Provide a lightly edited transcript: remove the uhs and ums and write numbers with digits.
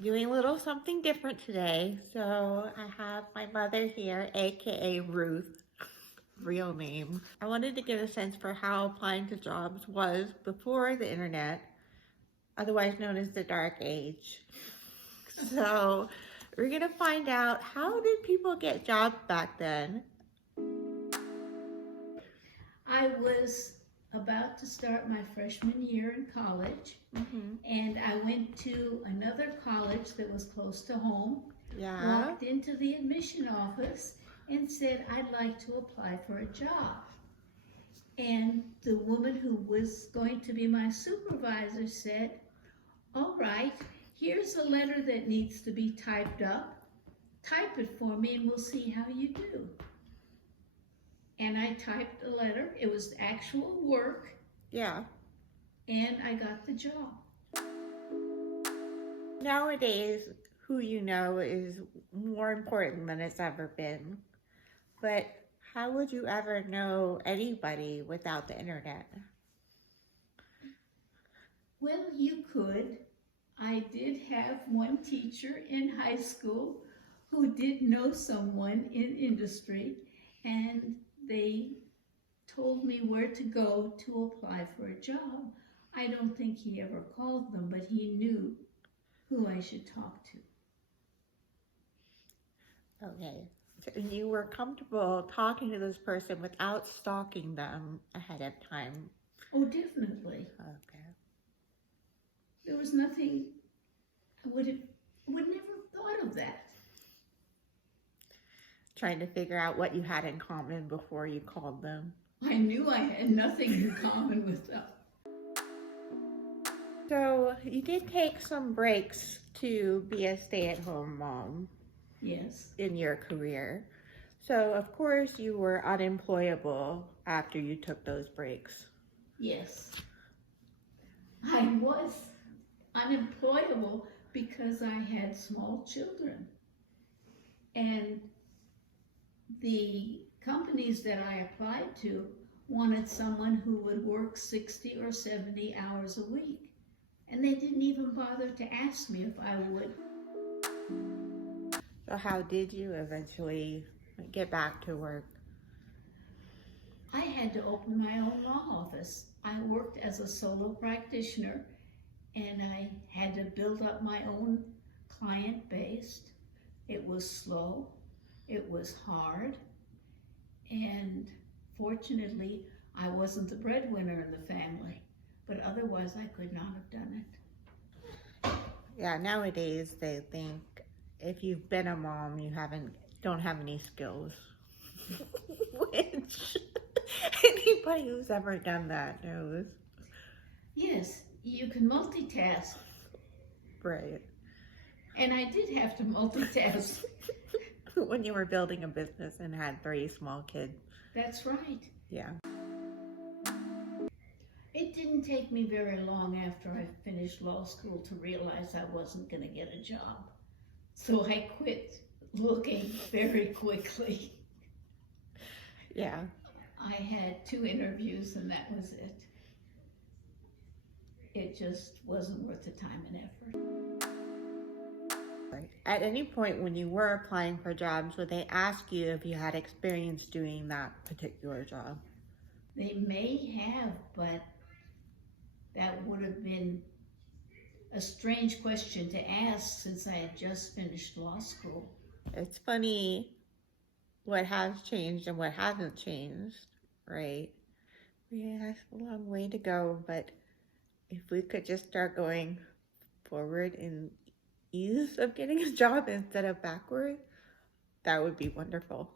Doing a little something different today. So I have my mother here, aka Ruth, real name. I wanted to get a sense for how applying to jobs was before the internet, otherwise known as the dark age. So we're gonna find out, how did people get jobs back then? I was about to start my freshman year in college, and I went to another college that was close to home, Yeah. walked into the admission office, and said, I'd like to apply for a job. And the woman who was going to be my supervisor said, all right, here's a letter that needs to be typed up. Type it for me and we'll see how you do. And I typed a letter. It was actual work. Yeah. And I got the job. Nowadays, who you know is more important than it's ever been. But how would you ever know anybody without the internet? Well, you could. I did have one teacher in high school who did know someone in industry, and they told me where to go to apply for a job. I don't think he ever called them, but he knew who I should talk to. Okay. So you were comfortable talking to this person without stalking them ahead of time? Oh, definitely. Okay. There was nothing, I would never thought of that. Trying to figure out what you had in common before you called them. I knew I had nothing in common with them. So you did take some breaks to be a stay-at-home mom. Yes. In your career. So of course you were unemployable after you took those breaks. Yes. I was unemployable because I had small children. And the companies that I applied to wanted someone who would work 60 or 70 hours a week. And they didn't even bother to ask me if I would. So how did you eventually get back to work? I had to open my own law office. I worked as a solo practitioner, and I had to build up my own client base. It was slow, it was hard, and fortunately, I wasn't the breadwinner in the family, but otherwise I could not have done it. Yeah, nowadays they think if you've been a mom, you don't have any skills. Which anybody who's ever done that knows. Yes, you can multitask. Right. And I did have to multitask. When you were building a business and had 3 small kids. That's right. Yeah. It didn't take me very long after I finished law school to realize I wasn't going to get a job. So I quit looking very quickly. Yeah. I had 2 interviews and that was it. It just wasn't worth the time and effort. Right. At any point when you were applying for jobs, would they ask you if you had experience doing that particular job? They may have, but that would have been a strange question to ask since I had just finished law school. It's funny what has changed and what hasn't changed, right? We have a long way to go, but if we could just start going forward in ease of getting a job instead of backward, that would be wonderful.